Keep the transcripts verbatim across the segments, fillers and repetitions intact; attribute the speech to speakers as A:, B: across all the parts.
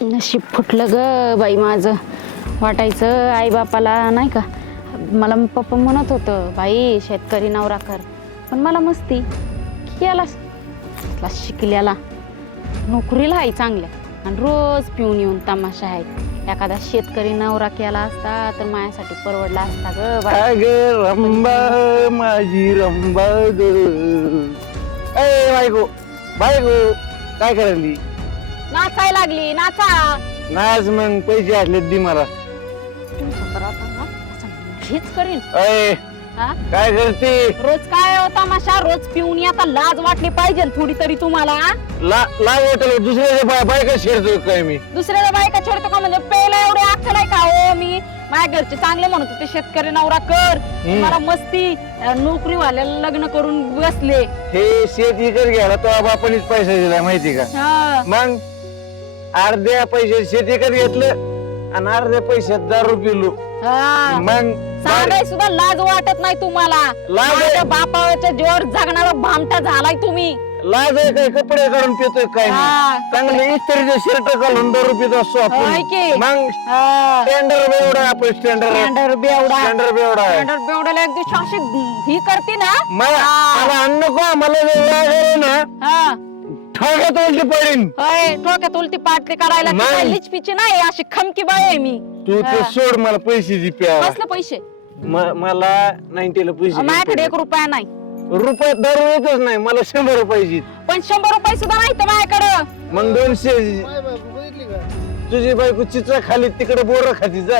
A: नशीब फुटलं ग बाई माझं. वाटायचं आई बापाला नाही का. मला पप्पा म्हणत होतं बाई शेतकरी नवरा कर, पण मला मस्ती केला शिकल्याला नोकरीला आहे चांगल्या आणि रोज पिऊन येऊन तमाशा आहे. एखादा शेतकरी नवरा केला असता तर माझ्यासाठी परवडला असता ग बाई.
B: ग रंबा माझी रंबा ग. ए बायको बायको काय करायली?
A: नाचाय लागली नाचा.
B: नाच मग पैसे असले दी मला.
A: हेच करीन.
B: अय
A: हा?
B: काय करते?
A: रोज काय हो तमाशा, रोज पिऊन आता लाज वाटली पाहिजे थोडी तरी तुम्हाला.
B: ला लाज वाटलं दुसऱ्याच्या बाय बायका शेरतोय काय मी?
A: दुसऱ्याला बायका छोडतो का म्हणजे पहिला एवढे अक्कल आहे का हो? मी माझ्या घरचे चांगले म्हणत होते शेतकरी नवरा कर, मला मस्ती नोकरी वाल्याला लग्न करून बसले.
B: हे शेत इकत घ्यायला तो बापानीच पैसा दिला माहिती का?
A: हा.
B: मग अर्ध्या पैशात शेत इकत घेतलं आणि अर्ध्या पैशात दारू पिलो.
A: हा.
B: मग
A: सांगाय सुद्धा लाज वाटत नाही तुम्हाला.
B: लाज आहे.
A: माझ्या बापाच्या जोर जगणारा भामटा झालाय तुम्ही.
B: लाज आहे काय? कपडे काढून पितोय काय?
A: हा.
B: चांगले इस्त्रीचे शर्ट घालून दारू पित असतो
A: होय की?
B: आपण. मग
A: हा.
B: स्टँडर्ड बेवडा आपण स्टँडर्ड
A: स्टँडर्ड बेवडा.
B: स्टँडर्ड बेवडा आहे.
A: स्टँडर्ड बेवड्याला एक दिवशी अशी ही करते ना.
B: मला
A: हा.
B: मला अन्न को मला वेगळा ना
A: हा.
B: ठोक्यात उलटी पडीन.
A: होय डोक्यात उलटी पाटली करायला ती
B: नाही.
A: काय लिचपिची नाही, अशी खमकी बाई आहे मी.
B: तू ते
A: हा.
B: सोड मला पैसे दे प्यावा.
A: कसले पैसे?
B: म- मला नाईन्टीला पैसे
A: माझ्याकडे एक रुपया नाही.
B: रुपये दारू येतच नाही मला शंभर रुपयाची.
A: पण शंभर रुपये सुद्धा नाही तर माझ्याकडं.
B: मग दोनशे.
C: बघितली का?
B: तुझी बायको चिचा खाली तिकडे बोर खाती जा.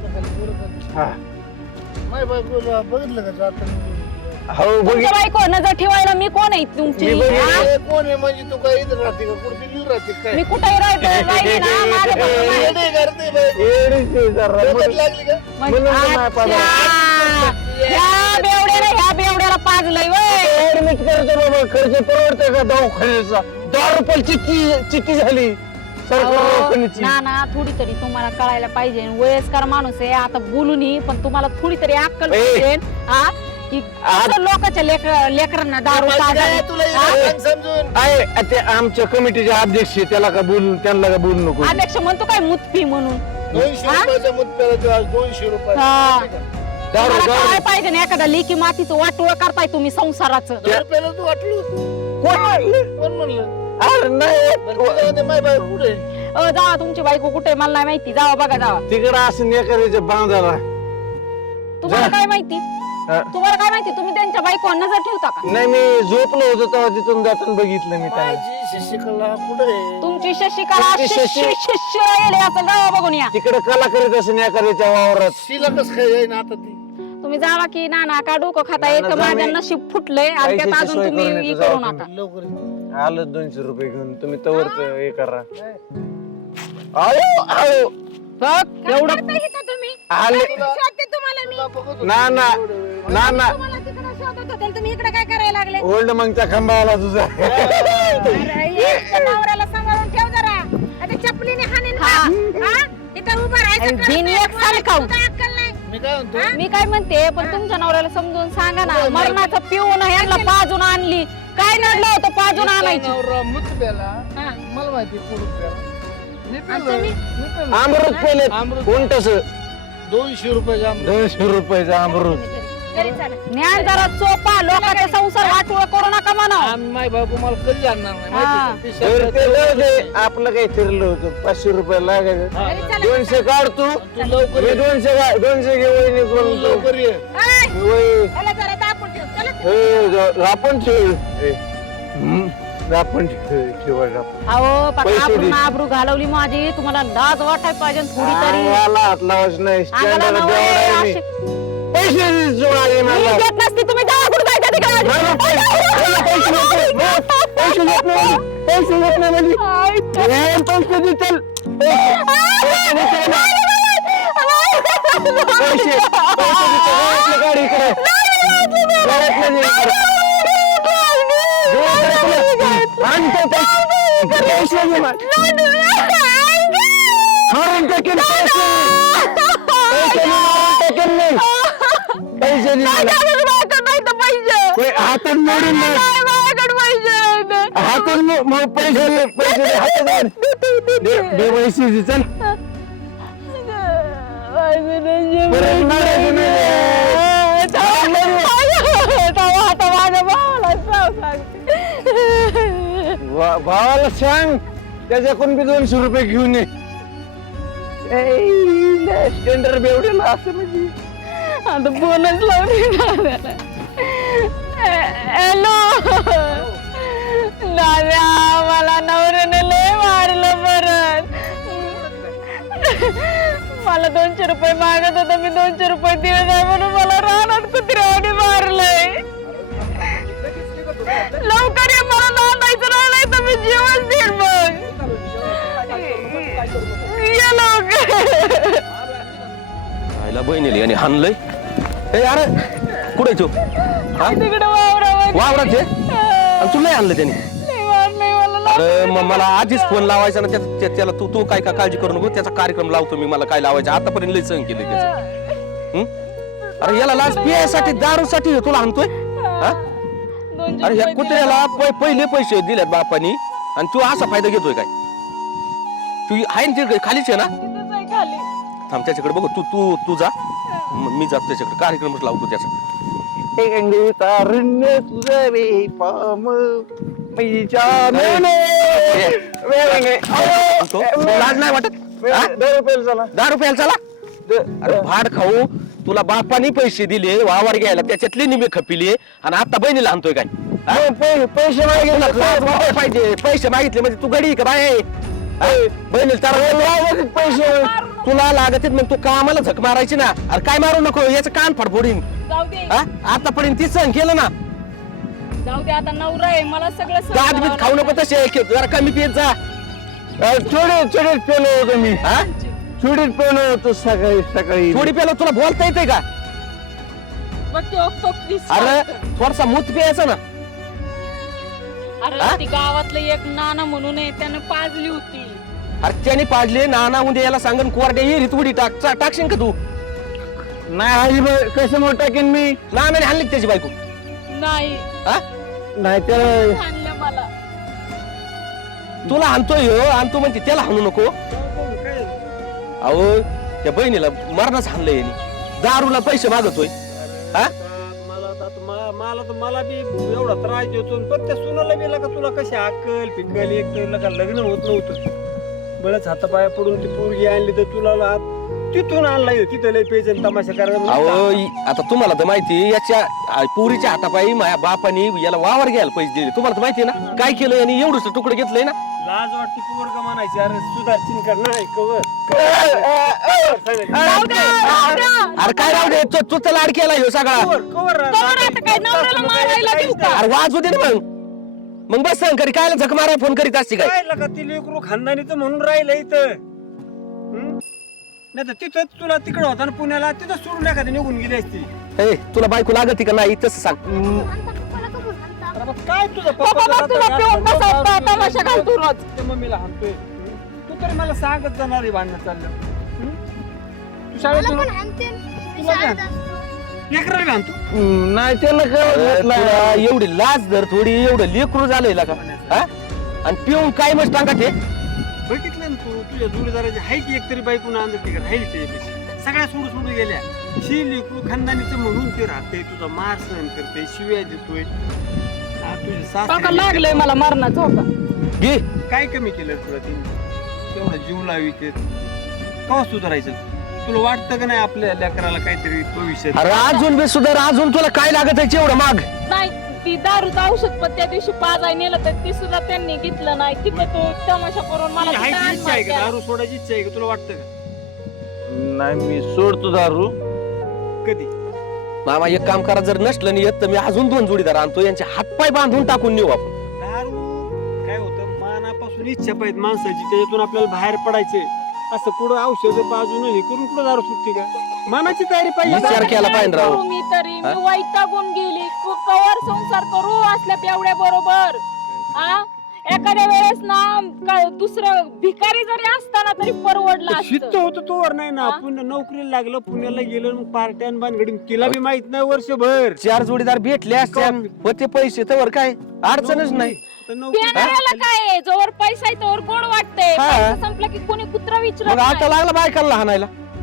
B: हा.
C: माय बायकोला बघितलं का जाताना?
B: हो बघ
A: तुमच्या बायको नजर ठेवायला मी कोण आहे तुमची?
B: मी बघितलं.
A: हा?
C: ए, कोण आहे म्हणजे तू काय इथं राहते का? कुठे दिल्ली राहते काय?
A: मी कुठेही राहते राहिली ना माझ्या बरोबर नाही.
C: येडे करते बाई.
B: येडीच आहे जरा.
C: डोक्यात लागली का?
A: मग
B: म्हणून तर नाही पाहिलं.
A: अच्छा. ह्या बेवड्याला ह्या बेवड्याला पाजलंय वय.
B: ऍडमिट करतो बाबा. खर्च परवडतोय का दवाखान्याचा? दहा रुपये चिठ्ठी चिठ्ठी झाली सरकार
A: अहो,
B: दवाखान्याची.
A: ना ना थोडी तरी तुम्हाला कळायला पाहिजे. वयस्कर माणूस आहे आता बोलूनी, पण तुम्हाला थोडी तरी अक्कल
B: ए.
A: पाहिजे. हा की असं लोकांच्या लेकर लेकरांना दारू
C: माझी काय आहे
A: पाजायला.
C: तुला
A: हा?
C: इथं सांग समजून.
B: आहे ते आमच्या कमिटीचे अध्यक्ष आहे, त्याला का बोलून त्यांना का बोलू नको.
A: अध्यक्ष म्हणतो काय मुतपी म्हणून.
C: दोनशे
A: हा?
C: रुपयाचा मुतप्याला तू आज दोनशे रुपये
A: हा.
C: माहिती का?
B: दारू
A: तुम्हाला
B: दारू
A: काय पाहिजे ना एखादा लेकी मातीचं वाटोळ करताय तुम्ही संसाराचं.
C: दहा रुपयाला तू वाटलं?
B: कोण म्हणलं?
C: कोण म्हणलं?
B: अरे नाही
C: बरं, तुला ते माय बायको कुठे आहे?
A: अ जावा तुमची बायको कुठे मला नाही माहिती. जावा बघा जावा.
B: तिकडं असं एखाद्याच्या बांधाला.
A: तुम्हाला
B: जा.
A: काय माहिती?
B: हा.
A: तुम्हाला काय माहिती? तुम्ही त्यांच्या बायको नजर ठेवता का?
B: नाही मी झोपलो होतो तेव्हा तिथून जाताना बघितलं मी त्याला.
C: माझी शशिकला कुठे आहे?
A: तुमची शशिकला
B: तुमची शशी-
A: शिष्य शिष्य राहिले असेल. जावा बघून या.
B: तिकडे कला करीत असेल एखाद्याच्या वावरात.
C: शिला कसं काय जाईन आता ती?
A: तुम्ही जावा की ना ना का डोकं खाता.
B: ना,
A: एक
B: ना, जा
A: माझ्या
B: मी.
A: नशीब फुटलंय आणि त्यात
B: पैशाची
A: अजून
B: सोय
A: तुम्ही
B: करून
A: हे
B: येतो,
A: करू
B: जावा
A: नका.
C: लवकर ये.
B: आलं दोनशे रुपये घेऊन तुम्ही तवर हे करा. आयो आयो
A: बघ एवढं
D: तुम्ही
B: आले
D: शोधते तुम्हाला मी.
C: तुला बघत
B: ना ना ना ना
D: तुम्हाला तिकडे शोधत होते आणि तुम्ही इकडे काय करायला लागले?
B: ओल्ड मगचा खंबा आला तुझा.
D: अरे, एक नवऱ्याला सांभाळून ठेव जरा. आता चपलीने हाणीन का? हा? इथं उभं राहायचं
A: आणि
D: कळत
A: बिन
D: नाही.
A: एक साल खाऊ.
D: तुला अक्कल नाही.
C: मी काय म्हणतो
A: मी काय म्हणते पण तुमच्या नवऱ्याला समजून सांगा ना. मरणाचं पिऊन ह्यांना पाजून आणली. काय नडलं होतं पाजून आणायची?
C: नवरा मुतप्याला
D: हा.
C: मला माहिती कुठं प्याला. मी
D: आणि
C: पिलं.
D: तुम्ही?
C: मी पिलं.
B: अमृत पेले
C: अमृत.
B: कोणतस
C: दोनशे रुपये अमृत.
B: दोनशे रुपयाचं अमृत.
D: घरी चला.
A: ज्ञान जरा चोपा. लोकांचे संसार वाटोळ करू नका म्हणा.
C: आम्ही माय बाबू मला कधी जाणणार नाही
A: हा.
C: माहिती का?
B: तर
C: ते
B: ते जाऊ दे.
C: शब्दाचं-
B: आपलं काही ठरलं होतं पाचशे रुपये लागायचं.
C: हा.
D: घरी चला.
B: दोनशे काढ तू.
C: तू लवकर
B: मी
C: ये.
B: दोनशे का- दोनशे घे वहिनी
C: तू
B: करून
C: लवकर ये.
D: ऐ,
B: वय
D: त्याला जरा दाबून ठेव. चला तुम्ही.
B: हे ज- आपण ठेव हे. हम्म. आपण ठेव ठेवा आपण.
A: अहो
B: पैसे
A: आबरू
B: दे.
A: आबरू घालवली माझी. तुम्हाला लाज वाटायला पाहिजे थोडी तरी.
B: अंगाला हात लावायचं नाही.
A: अंगाला
B: स्टँडर्ड
A: नवरे
B: बेवडा आहे मी.
A: असे-
B: पैसे दे जो आले
A: मी
B: मला.
A: देत नसते तुम्ही जावा कुठं जायचं तिकडे.
B: नाही, नाही, पैसे- मला पैसे नको. मला पैसे देत नाही. पैसे देत नाही म्हणजे. हे पैसे दे चल. पैसे- पैसे दे चल ना. पैसे पैसे दे चल. घरातलं गाडी इकडे. घरातलं दे इकडे. आणतो पैसे. पैसे दे मला. मारून टाकेन पैसे. पैसे दे, मारून टाकेन मी. पैसे दे मला. होय, हातात मोडून दे. हातात मो- मो- पैसे दे, पैसे दे, हातात मोड. दे दे पैसे चल परत मारायचं नाही. वा- भावाला सांग त्याच्याकडून बी दोनशे रुपये घेऊन ये स्टँडर्ड बेवडेला असं म्हणजे
A: आता बोनच लावली हॅलो दादा मला नवऱ्याने लय मारलं परत मला दोनशे रुपये मागत होता मी दोनशे रुपये दिले नाही म्हणून मला रानात कुत्र्याने मारलंय लवकर ये मला नांदायचं राहिलंय तर मी जेवण देईन मग ये लवकर
E: आईला बहिणीला याने हाणलंय ए अरे कुठे तू हा
A: तिकडे वावरावर
E: वावराचे आणि तू नाही आणलं त्याने
A: नाही मार नाही मला
E: अरे मग मला आधीच फोन लावायचा ना त्या- त्या- त्याला तू तू काय काय काळजी करू नको त्याचा कार्यक्रम लावतो मी मला काय लावायचं आतापर्यंत लय सहन केलं त्याचं हं? अरे याला लाच पियासाठी दारूसाठी तुला आणतोय हा अरे ह्या कुत्र्याला प- पहिले पैसे दिलेत बापानी आणि तू असा फायदा घेतोय काय तू आहे ना तिकडे खालीच आहे ना
A: खाली
E: थांब त्याच्याकडे बघू तू तू तू जा म- मी जातो त्याच्याकडे कार्यक्रमच लावतो त्याचा
B: तारुण्य तुझं रे पाम पैच्या
E: तो लाज नाही वाटत हा?
B: दहा रुपयाला चला
E: दहा रुपयाला चला अरे भाड खाऊ तुला बापानी पैसे दिले वावर घ्यायला त्याच्यातले निमे खपिले आणि आता बहिणीला आणतोय काय हा?
B: मग पै- पैसे मागितले
E: तुला लाज वाटायला पाहिजे पैसे मागितले म्हणजे तू गडी का बाय बहिणीला तर
B: पैसे
E: तुला लागत मग तू कामाला झक मारायची ना अरे काय मारू नको याचं कान फडफोडीन
A: जाऊ दे
E: हा आतापर्यंत ती सहन केलं ना
A: जाऊ दे आता नवरा आहे मला सगळं सहन
E: दात बीत
A: करावं
E: खाऊ नको
A: लागतं.
E: तसे एक जरा कमी पित जा
B: चोडीत चोडीत पेलो होतो मी
E: हा
B: चोडीत पेलो होतो सकाळी सकाळी
E: थोडी पेला तुला बोलता येते का
A: बघ ते ओक- ओक दिसतं.
E: अरे थोडासा मूत प्यायचा ना हा?
A: अरे ती गावातलं एक नाना म्हणून आहे त्यानं पाजली होती
E: अरे त्याने पाडले नाना उद्या याला सांगन कोरड्या ये उडी टाक चा- टाकशील का तू
B: नाही हाजी कसं मोठं टाकेन मी
E: नानाने हाणली का त्याची बायको
A: नाही
E: हा
B: नाही त्याला
A: आणलं मला
E: तुला हाणतोय हो आणतो म्हणते त्याला हाणू नको अहो त्या बहिणीला मरणाच हाणलंय याने दारूला पैसे मागतोय हा
F: मला तर आता मा- मला तर मला बी एवढा त्रास देतो पण त्या सुनाला बी का तुला कशी अक्कल पिकल एक तर लगा लग्न होत नव्हतं बळच हातापाया पडून ती पोरगी आणली तर तुला ला- तिथून आणलाय तिथं लय पेज तमाशा करायला
E: अहो
F: म्हणून
E: इ- आता तुम्हाला तर माहिती याच्या आ, पुरीच्या हातापायी माझ्या बापानी याला वावर घ्यायला पैसे दिले तुम्हाला तर माहिती ना काय केलं यांनी एवढंच तुकडं घेतलंय ना
F: लाज वाटते पोर का म्हणायची अरे सुधारशील कर नाही कवर
E: अरे काय राहू दे तू तू तर लाड केला ह्यो सगळा
F: कवर कवर
A: कवर आता काय नवऱ्याला मारायला देऊ का?
E: अरे वाजू दे ना मग मग बस सांग करी काय झक मारा फोन करीत असते काय
F: काय लगा ती लेकरू खानदानीच म्हणून राहिलं इथं नाही तर तिथं तुला तिकडं होता ना पुण्याला तिथं सोडून एखादी निघून गेली असती
E: ए तुला बायको लागत का नाही तसं सांग
F: अरे मग काय तुझं
A: पप्पा बघ तुला पिऊन बसवता, तमाशा घालतो रोज.
F: त्या मम्मीला हाणतोय तू तरी मला सांगत जाणार आहे भांडणं चाललं हं? तू शाळेतून तुला काय लेकराला बी हाणतो
B: नाही त्याला काय
E: अरे,
B: घेतला
E: तुला एवढी लाज धर थोडी एवढं लेकरू झालंय का हा आणि पिऊन काय मग टाका ते
F: बघितलं ना तू तुझ्या जोडीदाराची हाय की एकतरी बायकून आणत तिकडे हाय त्याच्यापेक्षा सगळ्या सोडून सोडून गेल्या शी लेकरू खानदानीचं म्हणून ते राहते तुझा मार सहन करते शिव्या देतोय हा, तुझे
A: काका
F: सासरे
A: लागलंय मला मरणाचं हो का
E: घे
F: काय कमी केलं तुला तिने तेवढा जीव लावी ते केव्हा सुधारायचं तुला वाटतं का नाही आपल्या लेकराला काहीतरी भविष्य
E: अरे अजून बी सुधार अजून तुला काय लागत आहे एवढं माग
A: नाही ती दारूचं औषध पण त्या दिवशी पाजाय नेलं तर ती सुद्धा त्यांनी घेतलं नाही तिथं तो तमाशा करून मला
F: हाय
A: तिथं
F: की इच्छा आहे का
A: आणलं.
F: दारू सोडायची इच्छा आहे का तुला वाटतं का
B: नाही मी सोडतो दारू
F: कधी
E: मामा एक काम करा जर नसलं नाही येत तर मी अजून दोन जोडीदार आणतो यांचे हातपाय बांधून टाकून नेऊ आपण
F: दारू काय होतं मनापासून इच्छा पाहिजे माणसाची त्याच्यातून आपल्याला बाहेर पडायचे असं पुढं औषध बाजून हे करून कुठं दारू सुटते का मनाची तयारी पाहिजे
E: विचार केला पाहिजे राव
A: करू मी तरी
E: हा?
A: मी वैतागून गेली क- कवर संसार करू असल्या बेवड्या बरोबर हा एखाद्या वेळेस ना का- दुसरं भिकारी जरी असताना तरी परवडला
F: शिस्त होतं तोवर नाही ना
A: हा?
F: पुन्हा नोकरीला लागलं पुण्याला गेलं मग पार्ट्यान बांधगडी तिला बी माहित नाही वर्षभर
E: चार जोडीदार भेटले असते होते पैसे तर काय अडचणच नाही
F: तर नोकरी
D: पेनाऱ्याला काय आहे? जोवर पैसा आहे तोवर गोड वाटतंय
E: हा.
D: पैसा संपला की कोणी कुत्रा विचारत
E: मग आता
D: नाही.
E: लागला बायकाला हाणायला.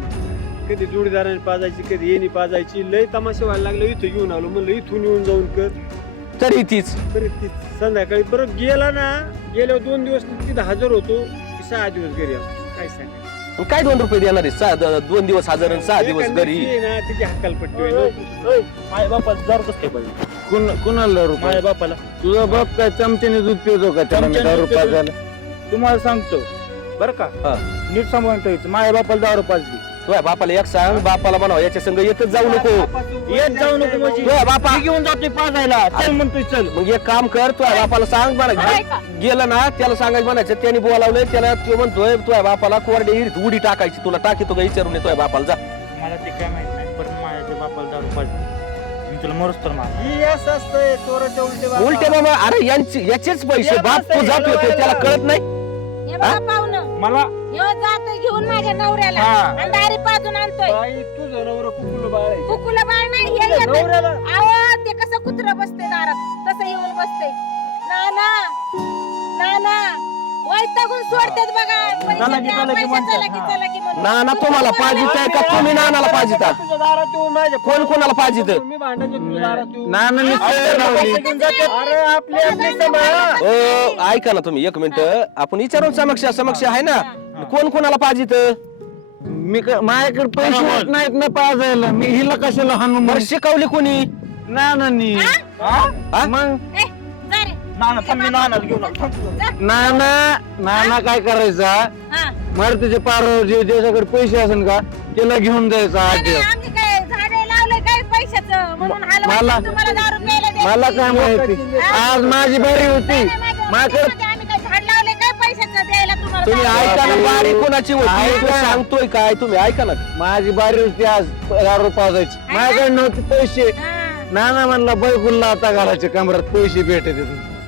F: कधी जोडीदाराने पाजायची कधी येणी पाजायची लय तमाशा व्हायला लागलं. इथं घेऊन आलो म्हणलं इथून येऊन जाऊन कर.
E: तरी तीच
F: तरी ती संध्याकाळी बरं गेला ना गेल्यावर दोन दिवस तिथं हजर होतो की सहा दिवस घरी आलो. काय सांगा
E: मग काय दोन रुपये देणार आहे? सहा द- दोन दिवस हजार आणि सहा दिवस घरी.
F: ना तिची हक्कालपट्टी होईल.
B: माझ्या बापाला दारू कसं काय पाहिजे? कुणाला दारू माझ्या बापाला? तुझा बाप काय चमच्याने दूध पिवतो का? त्याला मी दारू पाजायला तुम्हाला सांगतो बरं का?
E: हा.
B: नीट सांभाळून ठेवायचं. माझ्या बापाला दारू पाजली.
E: तुझ्या बापाला एक सांग, बापाला म्हणावं याच्या संग येतच जाऊ नको.
B: येत जाऊ नको म्हणजे
E: तुझ्या बापा
B: मी घेऊन जातोय पाजायला. चल म्हणतोय चल.
E: मग एक काम कर, तुझ्या बापाला सांग
D: बरं आहे
E: म्हणा
D: का?
E: गेलं ना त्याला सांगायचं म्हणायचं त्याने बोलावलंय त्याला. तो म्हणतोय तुझ्या बापाला कोरडे इरीत उडी टाकायची. तुला टाकीतो का विचारून ये तुझ्या बापाला. जा
B: मला ते काय माहित नाही पण माझ्या बापाला दारू पाजली. मी तुला मरच तर मार.
F: ही असं असतंय चोराच्या उलटे बाबा.
E: उलटे बाबा, अरे यांचे याचेच पैसे बाप तू जात होते त्याला कळत नाही.
D: हे बघा पाहुणं
B: मला
D: ह्यो जातोय घेऊन माझ्या नवऱ्याला
B: हा.
D: आणि दारी पाजून आणतोय.
F: बाई तू जनावर कुकुल बाळ आहे.
D: कुकुला बाळ नाही हे येतंय.
F: नवऱ्याला
D: अहो ते कसं कुत्र बसते दारात तसं येऊन बसते. नाना नाना वैतागून सोडतात बघा. पैसे
B: चला की,
D: द्या,
B: चला की
D: पैसे
B: म्हणतात.
D: चला की, चला की म्हणून.
E: नाना तुम्हाला पाजित आहे का तुम्ही नानाला पाजित आहात?
F: तुझ्या दारात येऊन माझ्या
E: कोण कोणाला पाजित?
F: मी भांडायचो तुझ्या दारात येऊन.
B: नानांनी सवय लावली.
F: अरे आपली आपली सांभाळा.
E: ओ ऐका ना तुम्ही एक मिनिट, आपण विचारून समक्ष समक्ष आहे ना. कोण कोणाला पाजित?
B: मी क- माझ्याकडे पैसे होत नाहीत ना पाजायला. मी हिला कशाला हाणून
E: बरं शिकवली कोणी?
B: नानांनी.
E: हा?
B: मग
D: ए, जा रे.
B: नाना
D: तुझ्या बापाला घेऊन जा.
B: नाना नाना काय करायचा?
D: हा.
B: मारुतीच्या पारावर जे ज्याच्याकडे पैसे असेल का त्याला घेऊन जायचा
D: नाही,
B: आधी.
D: नाही, आम्ही काय झाडे लावले काय पैशाचं म्हणून हलवायचं
B: मला-
D: तुम्हाला दारू प्यायला द्यायची.
B: मला काय माहिती आज माझी बारी होती.
D: नाही, नाही, माझ्या
B: माझ्याकडे
D: ओळखीमध्ये आम्ही काय झाड लावले काय पैशाचं द्यायला तुम्हाला
E: तुम्ही
D: दारू?
E: ऐका ना, बारी कोणाची होती
B: ऐका.
E: तो सांगतोय काय? तुम्ही ऐका ना.
B: माझी बारी होती आज दारू पाजायची. माझ्याकडे नव्हते पैसे.
D: हा.
B: नाना म्हणला बायकुलला आता घालायचे कमरात पैसे भेटत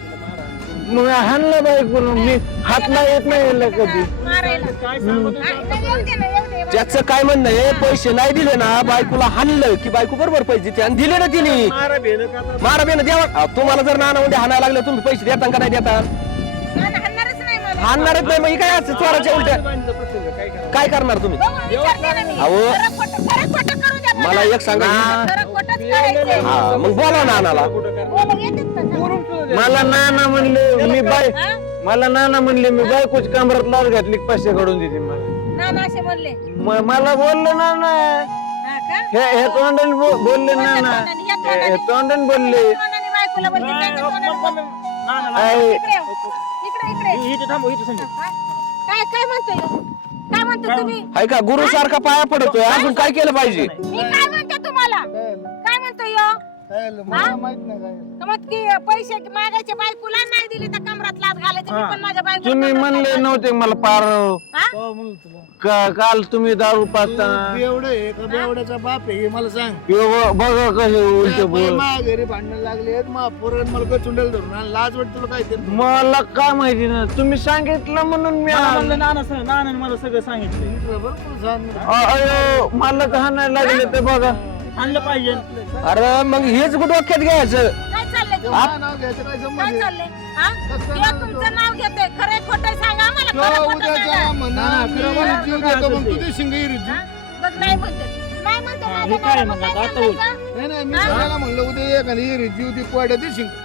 B: मग हाणला बायकुल. मी हातला येत नाही याला कधी.
D: मारायला.
F: काय सांगतो
D: हा, नाही, येऊ दे ना, येऊ दे.
E: त्याचं काय म्हणणं आहे, पैसे नाही दिले ना बायकोला हाणलं की बायको बरोबर पैसे देते आणि दिले ना तिने.
F: मारा भेन का
E: मारा बेन द्यावा. अहो, तुम्हाला जर नाना मध्ये हाणायला लागले तुम्ही पैसे देता का नाही देता?
D: नाही, नाही, हाणणारच नाही मला.
E: हाणणारच नाही. मग हे काय असं चोराच्या उलट्या
F: काय करा
E: काय करणार तुम्ही?
D: बघून विचारते ना मी.
E: अहो.
D: खरं खोटं- खरं खोटं करू द्या
E: मला एक सांगा.
D: खरं खोटंच करायचंय.
E: हा मग बोला नानाला.
D: बोलू येतात का जरा?
B: मला नाना म्हणले मी बाय
D: हा?
B: मला नाना म्हणले मी बायकोची कमरात लाच घातली की पैसे काढून देते मला.
D: नाना असे म्हणले
B: म- मला बोलले नाना.
D: हा का?
B: हे हे तोंडाने बो- बोलले नाना.
D: तोंडाने, या
B: हे
D: तोंडाने.
B: हे तोंडाने बोलले.
D: तोंडाने बायकोला बोलते, त्याच्या तोंडाने बोल.
B: आई,
D: इकडे येऊ. इकडे इकडे हा? काय काय म्हणतोय ह्यो? काय म्हणतो तुम्ही?
E: आहे का गुरु सारखा पाया पडतोय, अजून काय केलं पाहिजे?
D: मी काय म्हणते तुम्हाला काय म्हणतोय ह्यो?
C: काय झालं? मला माहित नाही काय झालं.
D: कमत की पैसे मागायचे बायकोला नाही दिले तर कमरात लाच घालायचे. मी पण माझ्या बायकोला
B: तुम्ही
D: कमरात
B: म्हणले
D: लाच
B: नव्हते मला पार
D: हा?
C: हो म्हणलं तुला.
B: का- काल तुम्ही दारू
C: तू
B: पाजताना
C: बेवडं आहे का बेवड्याचा बाप आहे हे मला सांग.
B: ह्यो ब- बघा कसे उलट बोल.
C: माझ्या घरी भांडण लागले मा पोरण मला गचुंडेल धरून आणि लाज वाटत तुला काय ते
B: मला काय माहिती ना तुम्ही सांगितलं म्हणून मी आलो.
G: मला सगळं सांगितलं
C: भरपूर सांग.
B: अ- अयो मला का हाणायला लागले ते बघा.
G: आणलं पाहिजे.
E: अरे मग हेच डोक्यात घ्यायचं.
D: काय चाललंय तुमचं?
C: माझं नाव घ्यायचं काय संबंध
D: काय
C: आहे?
D: चाललंय हा?
C: कसं
D: ह्यो
C: काय
D: तुमचं नाव घेतोय खरं खोटं सांगा आम्हाला.
C: तो
D: खरं खोटं
C: उद्याच्या
D: सांगा.
C: म्हणा मी जीव देतो मग तुझी शिंगी इरीत.
D: हा? बघ नाही म्हणतात नाही म्हणतो माझं
G: हे काय
D: नाव, मग
G: म्हणतात?
D: काय
G: आता होईल.
D: सांगायचं?
C: नाही नाही मी त्याला म्हणलं उद्या एक आणि इरीत जीव ती पोयड्या ती शिंग.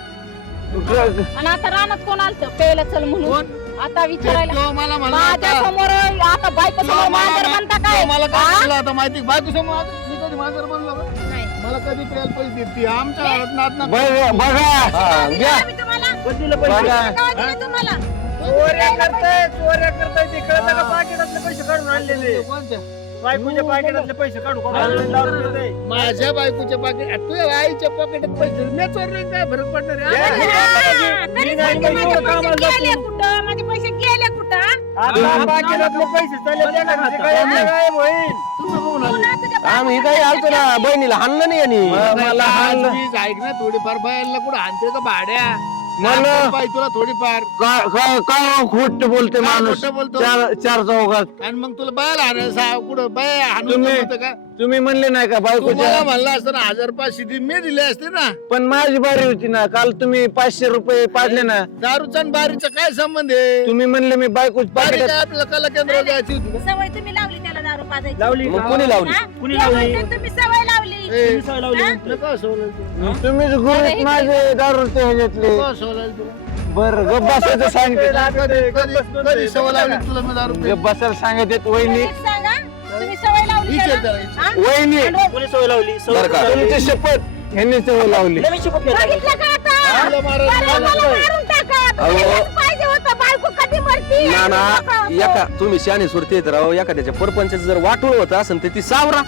A: आणि आता रानात कोण आलत प्यायला चल म्हणून आता विचारायला
C: तो मला म्हणला
A: माझ्या
C: आता-
A: समोर आता बायको
C: तो
A: समोर
C: मला-
A: मांजर म्हणता काय
C: तो मला काय
A: हा?
C: म्हणला आता माहिती बायको समोर मी कधी मांजर बनलो का?
D: नाही.
C: मला कधी प्यायला पैसे देते आमच्या घरात नात ना
B: बघा बघा
E: हा,
D: दिलं
E: घ्या.
D: आम्ही तुम्हाला
B: बघा
D: केव्हा दिलं तुम्हाला
F: चोऱ्या करताय चोऱ्या करताय ते कळतं का पाकिटातले पैसे काढून आणलेले
C: कोणत्या
F: बायकोच्या पाकिटातले पैसे काढू काढून दारू पितोय.
C: माझ्या बायकोच्या पाकिट तुझ्या आईच्या पॉकेटात पैसे मी चोरले काय फरक पडणार आहे?
F: या,
C: आम्हाला-
F: या.
D: हा, तरी
F: मी नाही
D: सांगते माझे
F: एवढं
D: पैसे
F: कामाला
D: गेले
F: जातो.
D: कुठं माझे पैसे गेले कुठं
F: आता पाकिटातले पैसे चालले त्या घराचे काय नाही गायब होईल.
D: तू ना तुझ्या
E: आम्ही काही आलतो ना बहिणीला हाणलं नाही यांनी.
B: मला
C: मला
B: हाणलं.
C: प्लीज ऐक ना थोडीफार बायला कुठं आणते का भाड्या
B: मला
C: पाय तुला थोडीफार
B: काय काय काय खोट बोलते
C: काय
B: माणूस
C: खोटं बोलतो?
B: चार चार चौघात
C: आणि मग तुला बायला हाणायला कुठं बाय हाणून
B: तुम्ही-
C: जमतं का
B: तुम्ही म्हणले नाही का
C: तू मला
B: बायकोच्या
C: म्हणला असतं ना हजार पाचशे ती मी दिले असते ना
B: पण माझी बारी होती ना काल तुम्ही पाचशे रुपये पाडले ना
C: दारूचा आणि बारीचा काय संबंध आहे
B: तुम्ही म्हणले मी बायको
C: बारी काय आपल्याला कला केंद्रावर जायची होती का?
D: सवय तुम्ही लावली त्याला दारू पाजायची
G: लावली
E: मग
G: का?
E: कोणी लावली
D: हा?
G: कुणी
D: त्या
G: लावली?
D: म्हणतात तुम्ही सवय लावली
C: ए,
G: तुम्ही सवय लावली
D: हा?
G: म्हणतोय.
C: नको सोलायला तुला.
B: तुम्हीच गुरुत माझे दारू ते ह्याच्यातले
C: नको सोलायला तुला.
B: बर गप बसायचं सांगते
C: कधी- कधी- कधी सवय लावली तुला मी दारू
B: गप बसायला सांगते वहिनी
D: नीट सांगा तुम्ही सवय लावली
C: विचार
D: त्याला?
C: त्याला, विचार.
D: हा?
B: वहिनी
D: आणि
G: कोणी सवय लावली सवय
E: बरं का?
G: लावली.
B: तुमची शपथ ह्यांनी सवय लावली
G: नवीन शपथ घेतला.
D: बघितलं का आता?
C: तुला मारायला
D: बरं, मला
C: लागलं.
D: मारून टाका.
E: अहो.
D: तुम्हालाच पाहिजे होतं, बायको कधी मरती?
E: ना ना
D: मोकळा होतो.
E: एका तुम्ही शाने सुरते येत राहो एखाद्याच्या परपंचाचं जर वाटोळ होत असेल तर ती सावरा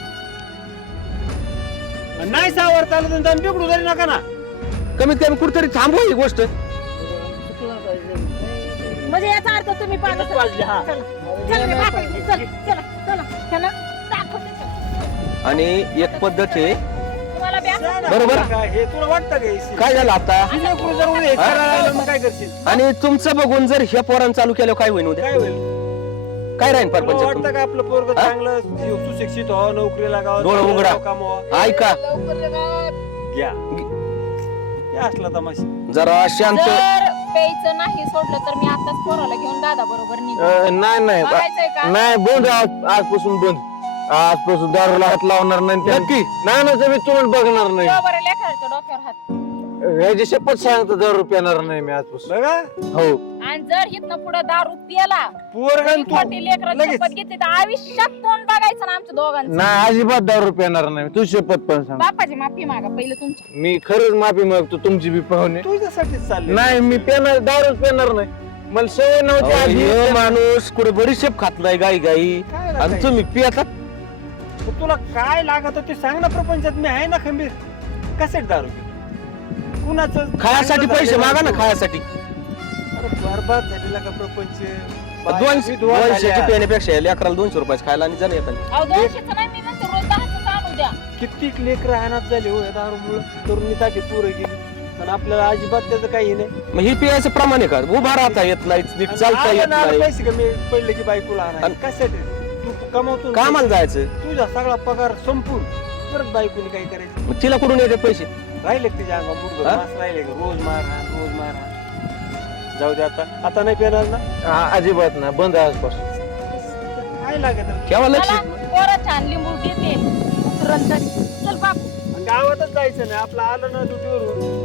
F: नाही सावरता आलं तर जाऊन बिघडू जरी नका ना
E: कमीत कमी कुठतरी थांबवा ही गोष्ट
D: म्हणजे याचा अर्थ तुम्ही पाहत
G: वाजले, हा.
D: चला रे बापा, चल, चला, चला, चला. दाखवते चला.
E: आणि एक पद्धत आहे
D: तुम्हाला बी असं-
E: बरोबर.
F: काय हे तुला वाटतं का हे?
E: काय झालं आता
F: तुझ्या लेकरू जर उद्या हे करायला लागलं मग काय करशील
E: आणि तुमचं बघून जर ह्या पोरांना चालू केलं काय होईल उद्या
F: काय होईल
E: काय राहील
F: तुला
E: परपंचात
F: वाटतं का आपलं पोरग
E: हा?
F: चांगलं सुशिक्षित हो नोकरी लागावं
E: डोळं
F: चांगलं
E: उघडा.
F: नाव कमवावं
E: ऐका
C: लवकर ये गावात.
F: घ्या हे असला तमाशा
E: जरा शांत
A: जर प्यायचं नाही सोडलं तर मी आताच पोराला घेऊन दादा बरोबर निघू
B: अं, नाही नाही
A: बघायचंय का
B: नाही बंद आज- आजपासून बंद आजपासून दारूला हात लावणार नाही त्या-
E: नक्की?
B: नाही ना तुम्ही तोंड बघणार नाही
A: तेव्हा बरं लेकराच्या डोक्यावर हात
B: ह्याची शपथ सांगतो दारू पिणार नाही मी आजपासून
F: बघा
B: हो
A: आणि जर हिथनं पुढे दारू पिला
F: पोरगण तू
A: खोटी लेकराची
F: लगेच.
A: शपथ घेतली तर आयुष्यात तोंड बघायचं ना आमच्या दोघांचं
B: नाही अजिबात दारू पिणार नाही तू शपथ पण सांग
A: बापाची माफी मागा पहिलं तुमची
B: मी खरंच माफी मागतो तुमची बी पाहुणे
F: तुझ्यासाठीच चाललंय
B: नाही मी पिणार दारूच पिणार नाही मला सवय नव्हती
E: अहो,
B: आधी
E: ह्यो माणूस कुठे बडीशेप खातलाय गाई गाई
F: काय
E: आणि
F: लागायचं?
E: तुम्ही पियाता
F: तर तुला काय लागत ते सांग ना प्रपंचात मी आहे ना खंबीर कसेट दारू पितो कुणाचं
E: खायासाठी पैसे मागा ना खायासाठी
F: अरे बरबाद झालेला का प्रपंच
E: दोनशे
F: विधवा
E: दोनशेची
F: झाल्या.
E: पेण्यापेक्षा लेकराला दोनशे रुपयाचं खायला आणि जाणं येतात
A: अहो दोनशेचं नाही मी म्हणते रोज दहाचं आणू द्या
F: कित्येक लेकर अनाथ झाले हो या दारूमुळं तरुणीसाठी पुरं गेली आणि आपल्याला अजिबात त्याचं काही नाही
E: मग ही पियाचं प्रमाण आहे का उभा राहता येत नाही नीट
F: आणि
E: चालता
F: आलं
E: येत
F: ना
E: नाही
F: पैसे कमी पडले की बायकोला आणायचे
E: आणि-
F: कशासाठी तू कमावतो ना
E: कामाला जायचं
F: तुझा सगळा पगार संपून परत बायकोने काही करायचं
E: मग तिला कुठून येते पैसे
F: राहिले का तिच्या अंगा मुडगं
E: हा?
F: मास राहिले का रोज मारहाण रोज मारहाण जाऊ दे आता आता नाही पेणार ना
B: हा, अजिबात नाही बंद आहे आजपासून
F: काय लागत रे?
E: केव्हा लक्ष
A: मला पोरं छान लिंबू देते तुरंत चल बापू
F: गावातच जायचं नाही आपलं आलं ना ड्युटीवरून